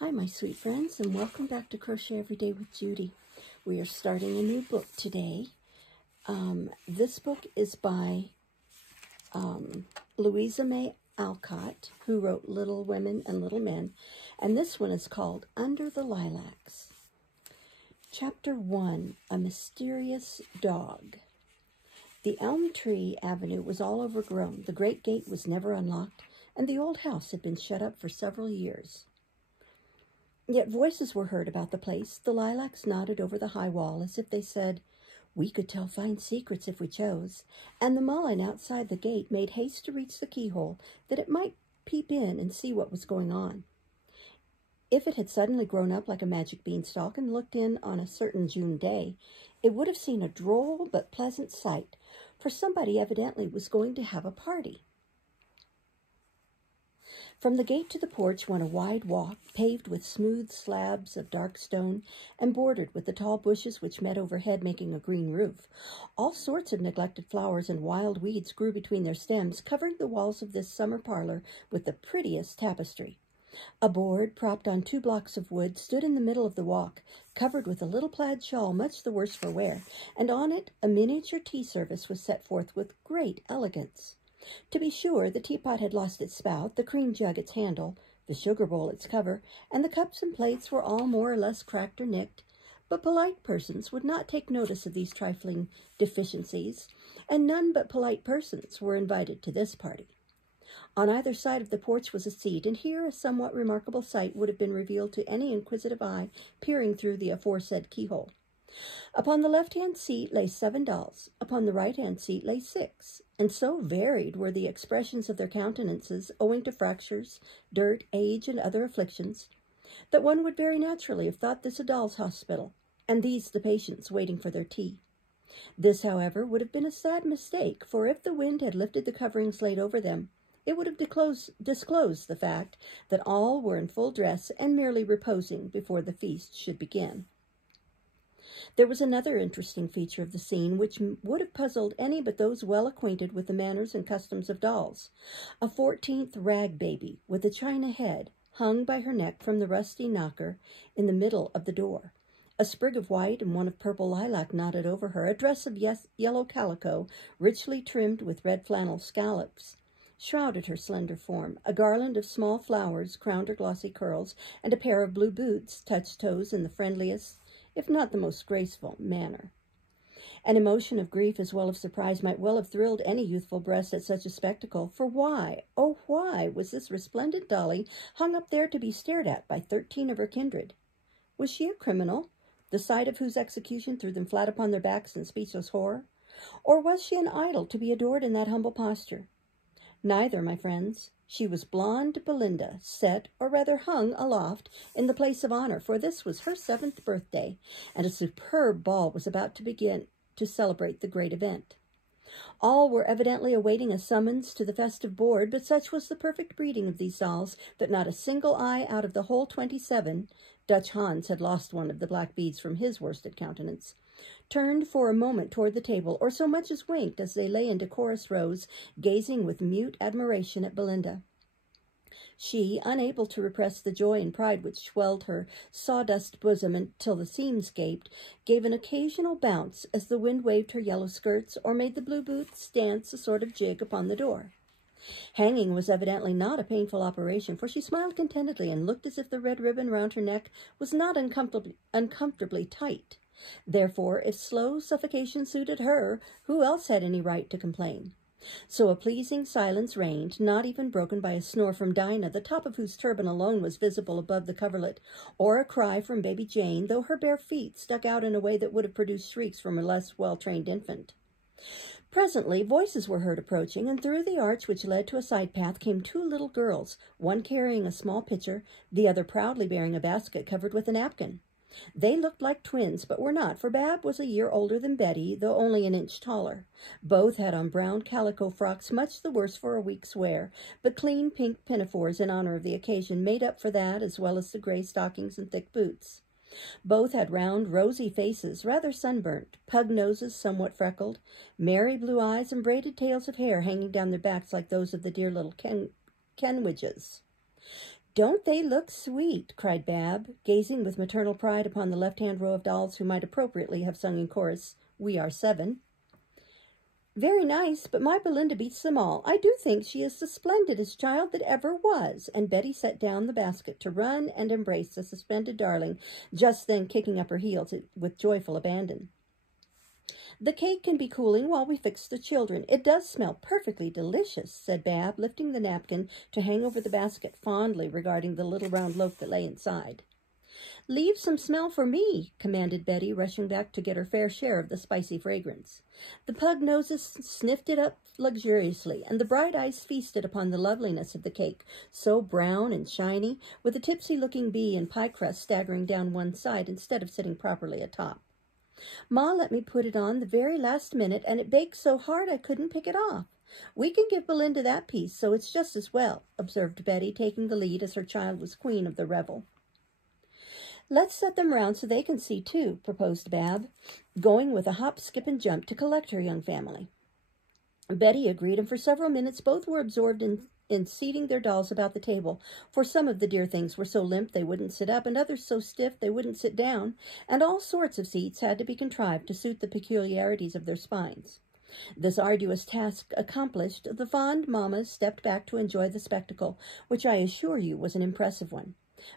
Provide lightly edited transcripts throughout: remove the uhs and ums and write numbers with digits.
Hi, my sweet friends, and welcome back to Crochet Every Day with Judy. We are starting a new book today. This book is by Louisa May Alcott, who wrote Little Women and Little Men, and this one is called Under the Lilacs. Chapter 1, A Mysterious Dog. The elm tree avenue was all overgrown. The great gate was never unlocked, and the old house had been shut up for several years. Yet voices were heard about the place. The lilacs nodded over the high wall as if they said, "We could tell fine secrets if we chose," and the mullein outside the gate made haste to reach the keyhole that it might peep in and see what was going on. If it had suddenly grown up like a magic beanstalk and looked in on a certain June day, it would have seen a droll but pleasant sight, for somebody evidently was going to have a party. From the gate to the porch went a wide walk, paved with smooth slabs of dark stone and bordered with the tall bushes which met overhead, making a green roof. All sorts of neglected flowers and wild weeds grew between their stems, covering the walls of this summer parlor with the prettiest tapestry. A board, propped on 2 blocks of wood, stood in the middle of the walk, covered with a little plaid shawl much the worse for wear, and on it a miniature tea service was set forth with great elegance. To be sure, the teapot had lost its spout, the cream jug its handle, the sugar bowl its cover, and the cups and plates were all more or less cracked or nicked, but polite persons would not take notice of these trifling deficiencies, and none but polite persons were invited to this party. On either side of the porch was a seat, and here a somewhat remarkable sight would have been revealed to any inquisitive eye peering through the aforesaid keyhole. Upon the left-hand seat lay 7 dolls, upon the right-hand seat lay 6, and so varied were the expressions of their countenances, owing to fractures, dirt, age, and other afflictions, that one would very naturally have thought this a doll's hospital, and these the patients waiting for their tea. This, however, would have been a sad mistake, for if the wind had lifted the coverings laid over them, it would have disclosed the fact that all were in full dress and merely reposing before the feast should begin. There was another interesting feature of the scene which would have puzzled any but those well acquainted with the manners and customs of dolls. A 14th rag baby with a china head hung by her neck from the rusty knocker in the middle of the door. A sprig of white and one of purple lilac nodded over her. A dress of yellow calico, richly trimmed with red flannel scallops, shrouded her slender form. A garland of small flowers crowned her glossy curls, and a pair of blue boots touched toes in the friendliest, if not the most graceful, manner. An emotion of grief as well as surprise might well have thrilled any youthful breast at such a spectacle, for why, oh why, was this resplendent dolly hung up there to be stared at by 13 of her kindred? Was she a criminal, the sight of whose execution threw them flat upon their backs in speechless horror? Or was she an idol to be adored in that humble posture? Neither, my friends. She was blonde Belinda, set, or rather hung aloft, in the place of honor, for this was her 7th birthday, and a superb ball was about to begin to celebrate the great event. All were evidently awaiting a summons to the festive board, but such was the perfect breeding of these dolls that not a single eye out of the whole 27, Dutch Hans had lost one of the black beads from his worsted countenance, turned for a moment toward the table, or so much as winked as they lay in decorous rows, gazing with mute admiration at Belinda. She, unable to repress the joy and pride which swelled her sawdust bosom until the seams gaped, gave an occasional bounce as the wind waved her yellow skirts or made the blue boots dance a sort of jig upon the door. Hanging was evidently not a painful operation, for she smiled contentedly and looked as if the red ribbon round her neck was not uncomfortably tight. Therefore, if slow suffocation suited her, who else had any right to complain? So a pleasing silence reigned, not even broken by a snore from Dinah, the top of whose turban alone was visible above the coverlet, or a cry from baby Jane, though her bare feet stuck out in a way that would have produced shrieks from a less well-trained infant. Presently voices were heard approaching, and through the arch which led to a side path came 2 little girls, one carrying a small pitcher, the other proudly bearing a basket covered with a napkin. They looked like twins, but were not, for Bab was a year older than Betty, though only an inch taller. Both had on brown calico frocks, much the worse for a week's wear, but clean pink pinafores in honor of the occasion made up for that, as well as the gray stockings and thick boots. Both had round, rosy faces, rather sunburnt, pug noses somewhat freckled, merry blue eyes, and braided tails of hair hanging down their backs like those of the dear little Kenwidges. "Don't they look sweet?" cried Bab, gazing with maternal pride upon the left-hand row of dolls who might appropriately have sung in chorus, "We are 7." "Very nice, but my Belinda beats them all. I do think she is the splendidest child that ever was," and Betty set down the basket to run and embrace the suspended darling, just then kicking up her heels with joyful abandon. "The cake can be cooling while we fix the children. It does smell perfectly delicious," said Bab, lifting the napkin to hang over the basket, fondly regarding the little round loaf that lay inside. "Leave some smell for me," commanded Betty, rushing back to get her fair share of the spicy fragrance. The pug noses sniffed it up luxuriously, and the bright eyes feasted upon the loveliness of the cake, so brown and shiny, with a tipsy-looking bee and pie crust staggering down one side instead of sitting properly atop. "Ma let me put it on the very last minute, and it baked so hard I couldn't pick it off. We can give Belinda that piece, so it's just as well," observed Betty, taking the lead as her child was queen of the revel. "Let's set them round so they can see, too," proposed Bab, going with a hop, skip, and jump to collect her young family. Betty agreed, and for several minutes both were absorbed in seating their dolls about the table, for some of the dear things were so limp they wouldn't sit up, and others so stiff they wouldn't sit down, and all sorts of seats had to be contrived to suit the peculiarities of their spines. This arduous task accomplished, the fond mammas stepped back to enjoy the spectacle, which I assure you was an impressive one.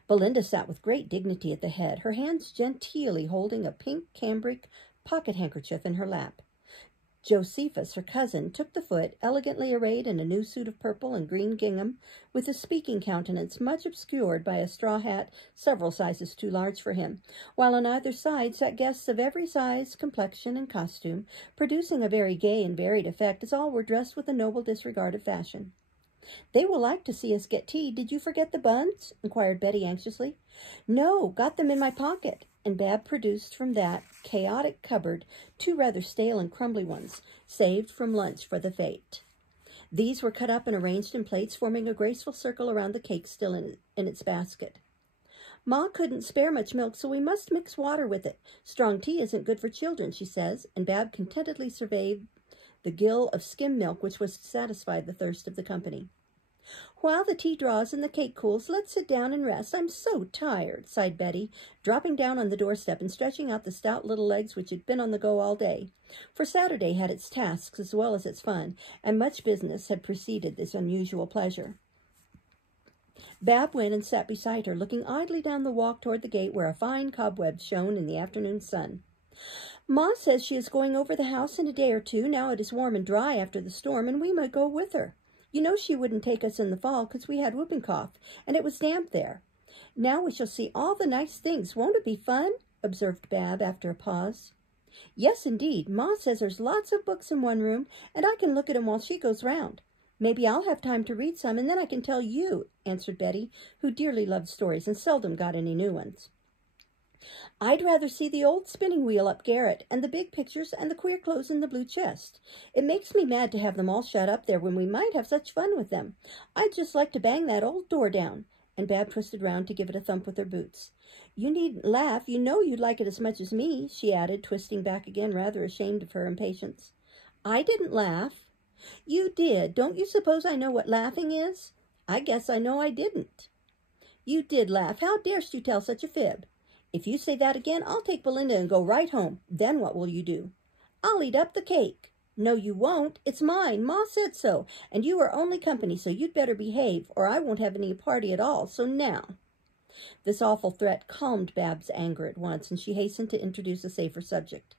Belinda sat with great dignity at the head, her hands genteelly holding a pink cambric pocket handkerchief in her lap. Josephus, her cousin, took the foot, elegantly arrayed in a new suit of purple and green gingham, with a speaking countenance much obscured by a straw hat several sizes too large for him, while on either side sat guests of every size, complexion, and costume, producing a very gay and varied effect, as all were dressed with a noble disregard of fashion. "They will like to see us get tea. Did you forget the buns?" inquired Betty anxiously. "No, got them in my pocket," and Bab produced from that chaotic cupboard 2 rather stale and crumbly ones, saved from lunch for the fete. These were cut up and arranged in plates, forming a graceful circle around the cake still in its basket. "Ma couldn't spare much milk, so we must mix water with it. Strong tea isn't good for children," she says, and Bab contentedly surveyed the gill of skim milk which was to satisfy the thirst of the company. "While the tea draws and the cake cools, let's sit down and rest. I'm so tired," sighed Betty, dropping down on the doorstep and stretching out the stout little legs which had been on the go all day. For Saturday had its tasks as well as its fun, and much business had preceded this unusual pleasure. Bab went and sat beside her, looking idly down the walk toward the gate where a fine cobweb shone in the afternoon sun. "Ma says she is going over the house in a day or 2, now it is warm and dry after the storm, and we might go with her. You know she wouldn't take us in the fall because we had whooping cough, and it was damp there. Now we shall see all the nice things. Won't it be fun?" observed Bab after a pause. "Yes, indeed. Ma says there's lots of books in one room, and I can look at 'em while she goes round. Maybe I'll have time to read some, and then I can tell you," answered Betty, who dearly loved stories and seldom got any new ones. "I'd rather see the old spinning wheel up garret, and the big pictures, and the queer clothes in the blue chest. It makes me mad to have them all shut up there when we might have such fun with them. I'd just like to bang that old door down," and Bab twisted round to give it a thump with her boots. "You needn't laugh. You know you'd like it as much as me," she added, twisting back again, rather ashamed of her impatience. "I didn't laugh." "You did. Don't you suppose I know what laughing is?" "I guess I know I didn't." "You did laugh. How darest you tell such a fib?" "If you say that again, I'll take Belinda and go right home. Then what will you do?" "I'll eat up the cake." "No, you won't. It's mine. Ma said so, and you are only company, so you'd better behave, or I won't have any party at all. So now." This awful threat calmed Bab's anger at once, and she hastened to introduce a safer subject.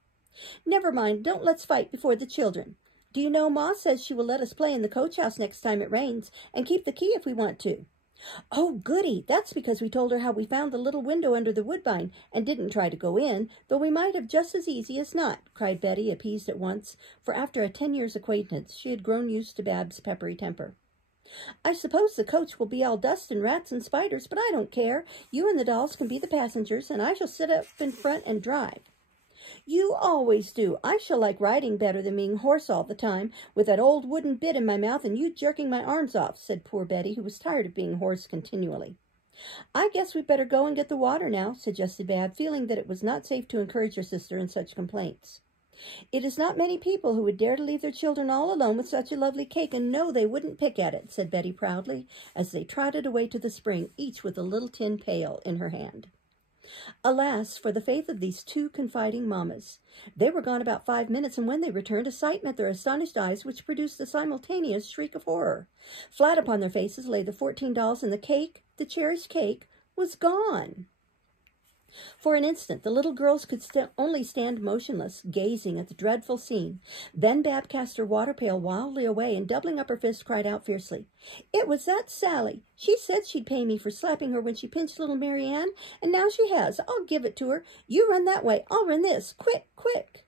"Never mind. Don't let's fight before the children. Do you know, Ma says she will let us play in the coach house next time it rains, and keep the key if we want to." "Oh, goody! That's because we told her how we found the little window under the woodbine and didn't try to go in, though we might have just as easy as not," cried Betty, appeased at once, for after a 10 years' acquaintance she had grown used to Bab's peppery temper. "I suppose the coach will be all dust and rats and spiders, but I don't care. You and the dolls can be the passengers, and I shall sit up in front and drive." "You always do. I shall like riding better than being hoarse all the time, with that old wooden bit in my mouth and you jerking my arms off," said poor Betty, who was tired of being hoarse continually. "I guess we'd better go and get the water now," suggested Bab, feeling that it was not safe to encourage her sister in such complaints. "It is not many people who would dare to leave their children all alone with such a lovely cake, and no, they wouldn't pick at it," said Betty proudly, as they trotted away to the spring, each with a little tin pail in her hand. Alas, for the faith of these two confiding mammas! They were gone about 5 minutes, and when they returned, a sight met their astonished eyes which produced a simultaneous shriek of horror. Flat upon their faces lay the 14 dolls, and the cake, the cherished cake, was gone. For an instant, the little girls could only stand motionless, gazing at the dreadful scene. Then Bab cast her water pail wildly away, and doubling up her fist, cried out fiercely, "It was that Sally! She said she'd pay me for slapping her when she pinched little Mary Ann, and now she has. I'll give it to her. You run that way. I'll run this. Quick, quick!"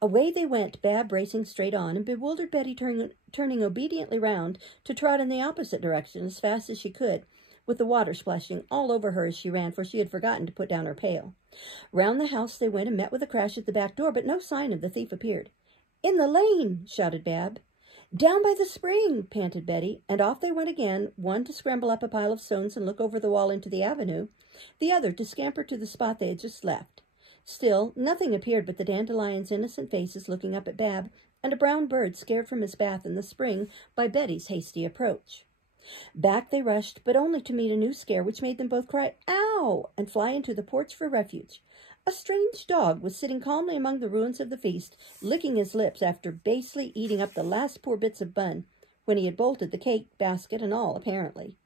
Away they went, Bab racing straight on, and bewildered Betty turning obediently round to trot in the opposite direction as fast as she could, with the water splashing all over her as she ran, for she had forgotten to put down her pail. Round the house they went and met with a crash at the back door, but no sign of the thief appeared. "In the lane!" shouted Bab. "Down by the spring!" panted Betty, and off they went again, one to scramble up a pile of stones and look over the wall into the avenue, the other to scamper to the spot they had just left. Still, nothing appeared but the dandelion's innocent faces looking up at Bab, and a brown bird scared from his bath in the spring by Betty's hasty approach. Back they rushed, but only to meet a new scare which made them both cry, "Ow!" and fly into the porch for refuge. A strange dog was sitting calmly among the ruins of the feast, licking his lips after basely eating up the last poor bits of bun, when he had bolted the cake, basket, and all, apparently.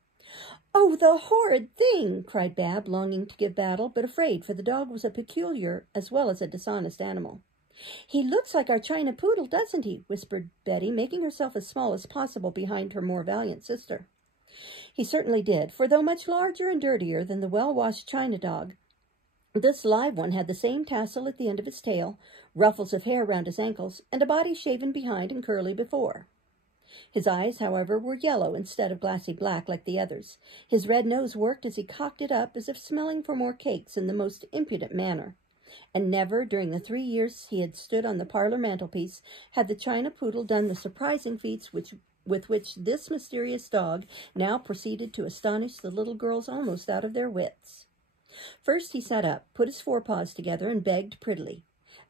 "Oh, the horrid thing!" cried Bab, longing to give battle, but afraid, for the dog was a peculiar as well as a dishonest animal. "He looks like our china poodle, doesn't he?" whispered Betty, making herself as small as possible behind her more valiant sister. He certainly did, for though much larger and dirtier than the well-washed china dog, this live one had the same tassel at the end of its tail, ruffles of hair round his ankles, and a body shaven behind and curly before. His eyes, however, were yellow instead of glassy black like the others. His red nose worked as he cocked it up, as if smelling for more cakes in the most impudent manner. And never, during the 3 years he had stood on the parlor mantelpiece, had the china poodle done the surprising feats with which this mysterious dog now proceeded to astonish the little girls almost out of their wits. First he sat up, put his forepaws together, and begged prettily.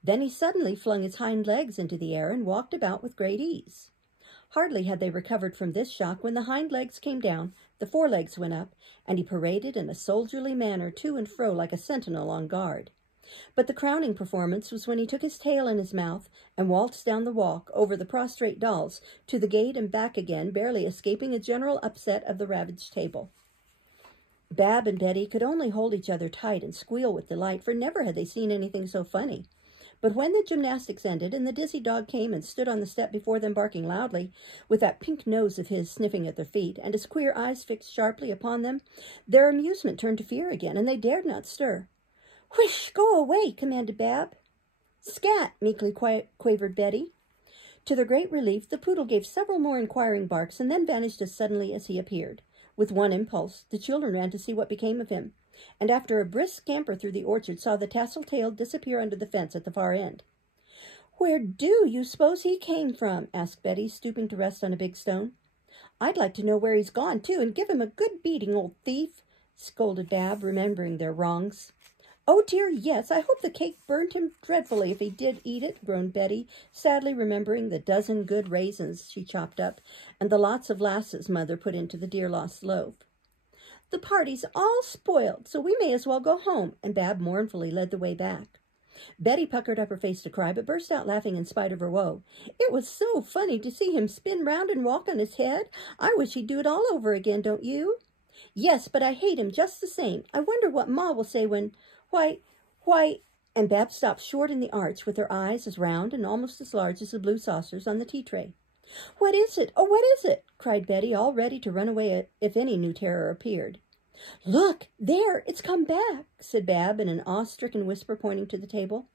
Then he suddenly flung his hind legs into the air and walked about with great ease. Hardly had they recovered from this shock when the hind legs came down, the forelegs went up, and he paraded in a soldierly manner to and fro like a sentinel on guard. But the crowning performance was when he took his tail in his mouth and waltzed down the walk over the prostrate dolls to the gate and back again, barely escaping a general upset of the ravaged table. Bab and Betty could only hold each other tight and squeal with delight, for never had they seen anything so funny. But when the gymnastics ended and the dizzy dog came and stood on the step before them barking loudly, with that pink nose of his sniffing at their feet, and his queer eyes fixed sharply upon them, their amusement turned to fear again, and they dared not stir. "Whish! Go away!" commanded Bab. "Scat!" meekly quavered Betty. To their great relief, the poodle gave several more inquiring barks and then vanished as suddenly as he appeared. With one impulse, the children ran to see what became of him, and after a brisk scamper through the orchard saw the tassel tail disappear under the fence at the far end. "Where do you suppose he came from?" asked Betty, stooping to rest on a big stone. "I'd like to know where he's gone, too, and give him a good beating, old thief," scolded Bab, remembering their wrongs. "Oh, dear, yes, I hope the cake burned him dreadfully if he did eat it," groaned Betty, sadly remembering the dozen good raisins she chopped up and the lots of lasses Mother put into the dear-lost loaf. "The party's all spoiled, so we may as well go home," and Bab mournfully led the way back. Betty puckered up her face to cry, but burst out laughing in spite of her woe. "It was so funny to see him spin round and walk on his head. I wish he'd do it all over again, don't you?" "Yes, but I hate him just the same. I wonder what Ma will say when... Why, and Bab stopped short in the arch with her eyes as round and almost as large as the blue saucers on the tea tray. "What is it? Oh, what is it?" cried Betty, all ready to run away if any new terror appeared. "Look, there, it's come back," said Bab in an awe-stricken whisper, pointing to the table.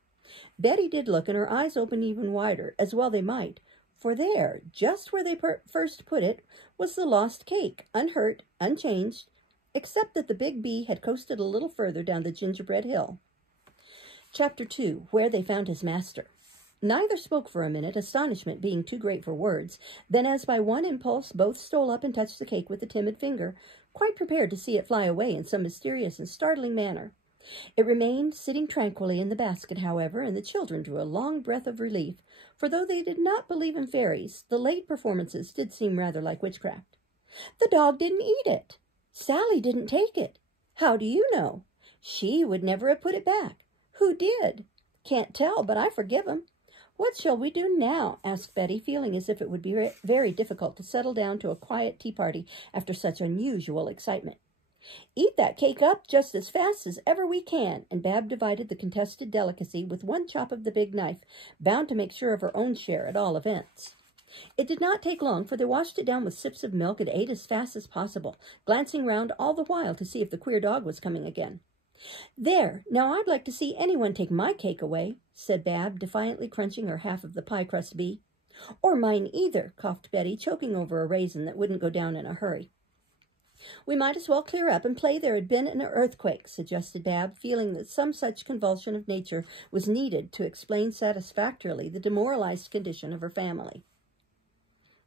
Betty did look, and her eyes opened even wider, as well they might, for there, just where they first put it, was the lost cake, unhurt, unchanged, except that the big bee had coasted a little further down the gingerbread hill. Chapter 2, Where They Found His Master. Neither spoke for a minute, astonishment being too great for words. Then, as by one impulse, both stole up and touched the cake with a timid finger, quite prepared to see it fly away in some mysterious and startling manner. It remained sitting tranquilly in the basket, however, and the children drew a long breath of relief, for though they did not believe in fairies, the late performances did seem rather like witchcraft. The dog didn't eat it. Sally didn't take it. How do you know? She would never have put it back. Who did? Can't tell, but I forgive 'em. What shall we do now? Asked Betty, feeling as if it would be very difficult to settle down to a quiet tea party after such unusual excitement. Eat that cake up just as fast as ever we can, and Bab divided the contested delicacy with one chop of the big knife, bound to make sure of her own share at all events. It did not take long, for they washed it down with sips of milk and ate as fast as possible, glancing round all the while to see if the queer dog was coming again. There, now I'd like to see anyone take my cake away, said Bab, defiantly crunching her half of the pie crust bee. Or mine either, coughed Betty, choking over a raisin that wouldn't go down in a hurry. We might as well clear up and play there had been an earthquake, suggested Bab, feeling that some such convulsion of nature was needed to explain satisfactorily the demoralized condition of her family.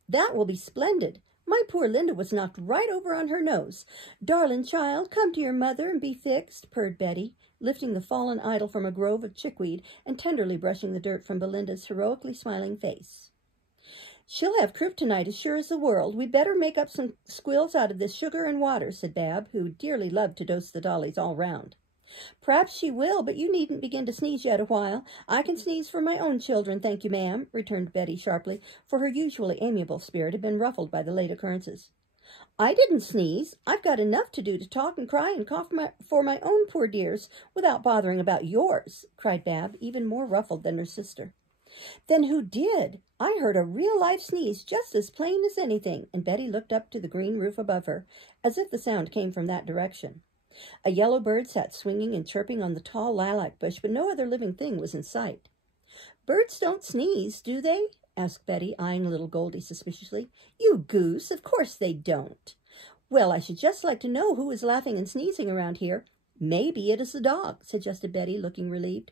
That will be splendid. My poor Linda was knocked right over on her nose. Darling child, come to your mother and be fixed, purred Betty, lifting the fallen idol from a grove of chickweed and tenderly brushing the dirt from Belinda's heroically smiling face. She'll have croup tonight as sure as the world. We'd better make up some squills out of this sugar and water, said Bab, who dearly loved to dose the dollies all round. Perhaps she will, but you needn't begin to sneeze yet awhile. I can sneeze for my own children, thank you, ma'am, returned Betty sharply, for her usually amiable spirit had been ruffled by the late occurrences. I didn't sneeze. I've got enough to do to talk and cry and cough for my own poor dears, without bothering about yours, cried Bab, even more ruffled than her sister. Then who did? I heard a real-life sneeze just as plain as anything, and Betty looked up to the green roof above her, as if the sound came from that direction. A yellow bird sat swinging and chirping on the tall lilac bush, but no other living thing was in sight. Birds don't sneeze, do they? Asked Betty, eyeing little Goldie suspiciously. You goose, of course they don't. Well, I should just like to know who is laughing and sneezing around here. Maybe it is the dog, suggested Betty, looking relieved.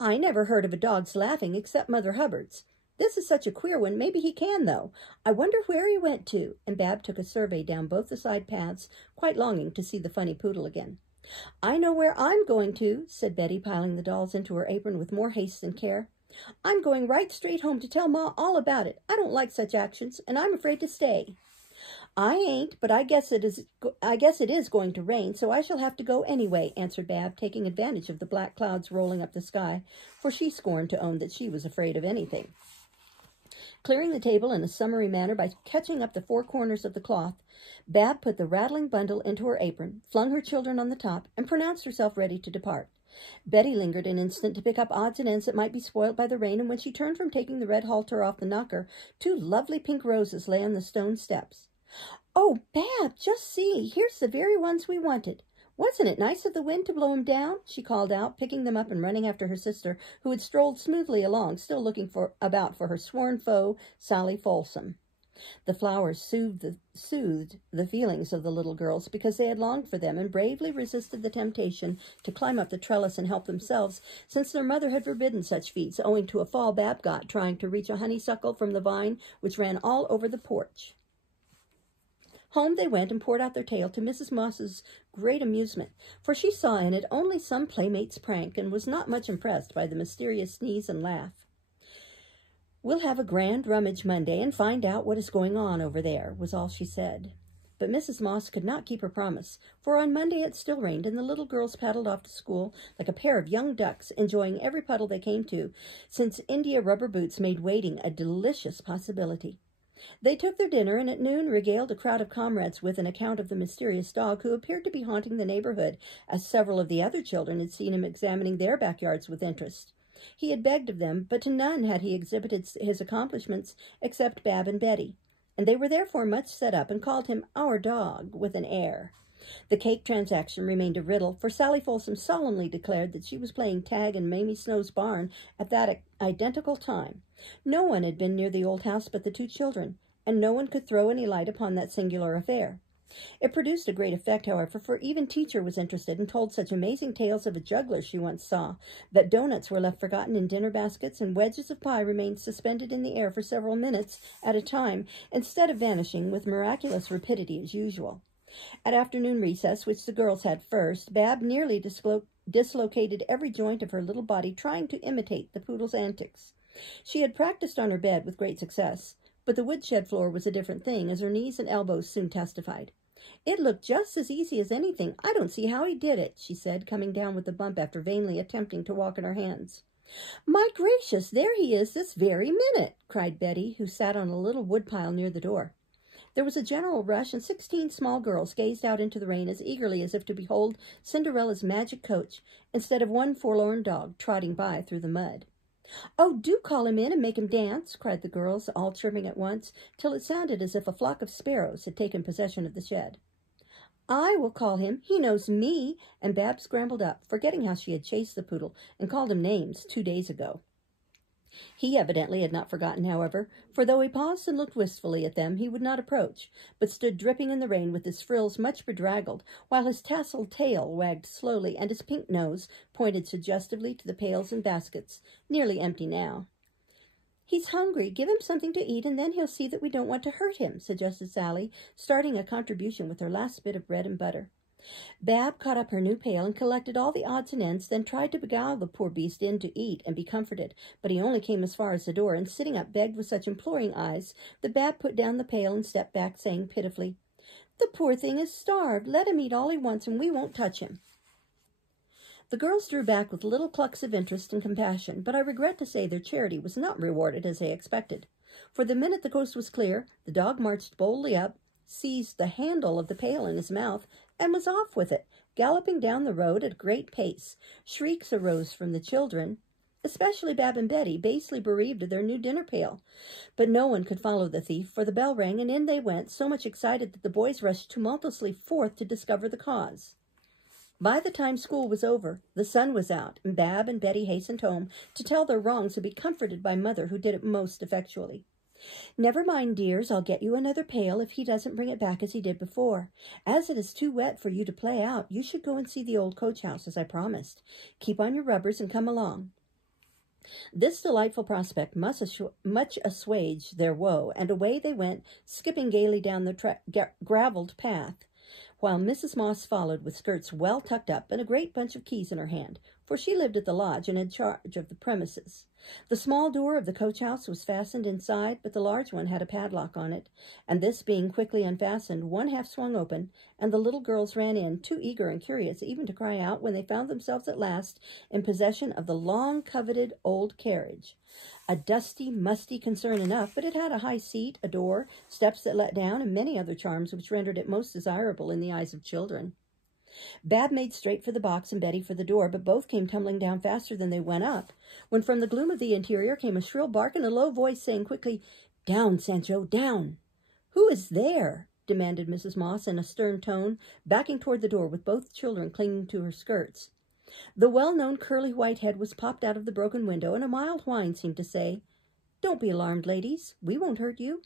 I never heard of a dog's laughing except Mother Hubbard's. This is such a queer one. Maybe he can, though. I wonder where he went to. And Bab took a survey down both the side paths, quite longing to see the funny poodle again. I know where I'm going to, said Betty, piling the dolls into her apron with more haste than care. I'm going right straight home to tell Ma all about it. I don't like such actions, and I'm afraid to stay. I ain't, but I guess it is going to rain, so I shall have to go anyway, answered Bab, taking advantage of the black clouds rolling up the sky, for she scorned to own that she was afraid of anything. Clearing the table in a summary manner by catching up the four corners of the cloth, Bab put the rattling bundle into her apron, flung her children on the top, and pronounced herself ready to depart. Betty lingered an instant to pick up odds and ends that might be spoiled by the rain, and when she turned from taking the red halter off the knocker, 2 lovely pink roses lay on the stone steps. Oh, Bab, just see, here's the very ones we wanted. Wasn't it nice of the wind to blow 'em down? She called out, picking them up and running after her sister, who had strolled smoothly along, still looking about for her sworn foe, Sally Folsom. The flowers soothed the feelings of the little girls because they had longed for them and bravely resisted the temptation to climb up the trellis and help themselves, since their mother had forbidden such feats, owing to a fall Bab got trying to reach a honeysuckle from the vine which ran all over the porch. Home they went and poured out their tale to Mrs. Moss's great amusement, for she saw in it only some playmate's prank and was not much impressed by the mysterious sneeze and laugh. We'll have a grand rummage Monday and find out what is going on over there, was all she said. But Mrs. Moss could not keep her promise, for on Monday it still rained, and the little girls paddled off to school like a pair of young ducks, enjoying every puddle they came to, since India rubber boots made wading a delicious possibility. They took their dinner and at noon regaled a crowd of comrades with an account of the mysterious dog who appeared to be haunting the neighborhood, as several of the other children had seen him examining their backyards with interest. He had begged of them, but to none had he exhibited his accomplishments except Bab and Betty, and they were therefore much set up and called him our dog with an air. The cake transaction remained a riddle, for Sally Folsom solemnly declared that she was playing tag in Mamie Snow's barn at that identical time. No one had been near the old house but the 2 children, and no one could throw any light upon that singular affair. It produced a great effect, however, for even Teacher was interested and told such amazing tales of a juggler she once saw, that doughnuts were left forgotten in dinner baskets and wedges of pie remained suspended in the air for several minutes at a time, instead of vanishing with miraculous rapidity as usual. At afternoon recess, which the girls had first, Bab nearly dislocated every joint of her little body trying to imitate the poodle's antics. She had practiced on her bed with great success, but the woodshed floor was a different thing, as her knees and elbows soon testified. "It looked just as easy as anything. I don't see how he did it," she said, coming down with the bump after vainly attempting to walk in her hands. "My gracious, there he is this very minute!" cried Betty, who sat on a little woodpile near the door. There was a general rush, and 16 small girls gazed out into the rain as eagerly as if to behold Cinderella's magic coach, instead of one forlorn dog trotting by through the mud. "Oh, do call him in and make him dance," cried the girls, all chirping at once, till it sounded as if a flock of sparrows had taken possession of the shed. "I will call him. He knows me," and Bab scrambled up, forgetting how she had chased the poodle and called him names 2 days ago. He evidently had not forgotten, however, for though he paused and looked wistfully at them, he would not approach, but stood dripping in the rain with his frills much bedraggled, while his tasseled tail wagged slowly and his pink nose pointed suggestively to the pails and baskets, nearly empty now. "He's hungry. Give him something to eat, and then he'll see that we don't want to hurt him," suggested Sally, starting a contribution with her last bit of bread and butter. Bab caught up her new pail and collected all the odds and ends, then tried to beguile the poor beast in to eat and be comforted, but he only came as far as the door, and sitting up begged with such imploring eyes that Bab put down the pail and stepped back, saying pitifully, "The poor thing is starved. Let him eat all he wants, and we won't touch him." The girls drew back with little clucks of interest and compassion, but I regret to say their charity was not rewarded as they expected. For the minute the coast was clear, the dog marched boldly up, seized the handle of the pail in his mouth, and was off with it, galloping down the road at a great pace. Shrieks arose from the children, especially Bab and Betty, basely bereaved of their new dinner pail. But no one could follow the thief, for the bell rang, and in they went, so much excited that the boys rushed tumultuously forth to discover the cause. By the time school was over, the sun was out, and Bab and Betty hastened home to tell their wrongs and be comforted by Mother, who did it most effectually. "Never mind, dears, I'll get you another pail if he doesn't bring it back as he did before. As it is too wet for you to play out, you should go and see the old coach house, as I promised. Keep on your rubbers and come along." This delightful prospect much assuaged their woe, and away they went, skipping gaily down the gravelled path, while Mrs. Moss followed with skirts well tucked up and a great bunch of keys in her hand, for she lived at the lodge and had charge of the premises. The small door of the coach-house was fastened inside, but the large one had a padlock on it, and this being quickly unfastened, one half swung open, and the little girls ran in, too eager and curious even to cry out when they found themselves at last in possession of the long-coveted old carriage. A dusty, musty concern enough, but it had a high seat, a door, steps that let down, and many other charms which rendered it most desirable in the eyes of children. Bab made straight for the box and Betty for the door, but both came tumbling down faster than they went up, when from the gloom of the interior came a shrill bark and a low voice saying quickly, "Down, Sancho, down!" "Who is there?" demanded Mrs. Moss in a stern tone, backing toward the door with both children clinging to her skirts. The well-known curly white head was popped out of the broken window, and a mild whine seemed to say, "Don't be alarmed, ladies. We won't hurt you."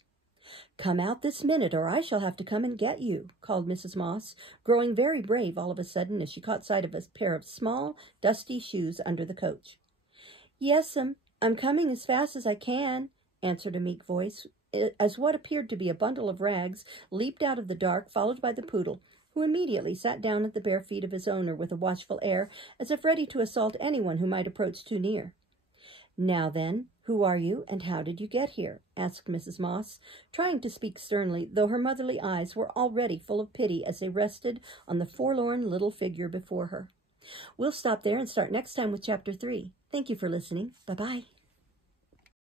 "Come out this minute, or I shall have to come and get you," called Mrs. Moss, growing very brave all of a sudden as she caught sight of a pair of small, dusty shoes under the coach. "Yes'm, I'm coming as fast as I can," answered a meek voice, as what appeared to be a bundle of rags leaped out of the dark, followed by the poodle, who immediately sat down at the bare feet of his owner with a watchful air, as if ready to assault anyone who might approach too near. "Now then, who are you, and how did you get here?" asked Mrs. Moss, trying to speak sternly, though her motherly eyes were already full of pity as they rested on the forlorn little figure before her. We'll stop there and start next time with Chapter 3. Thank you for listening. Bye-bye.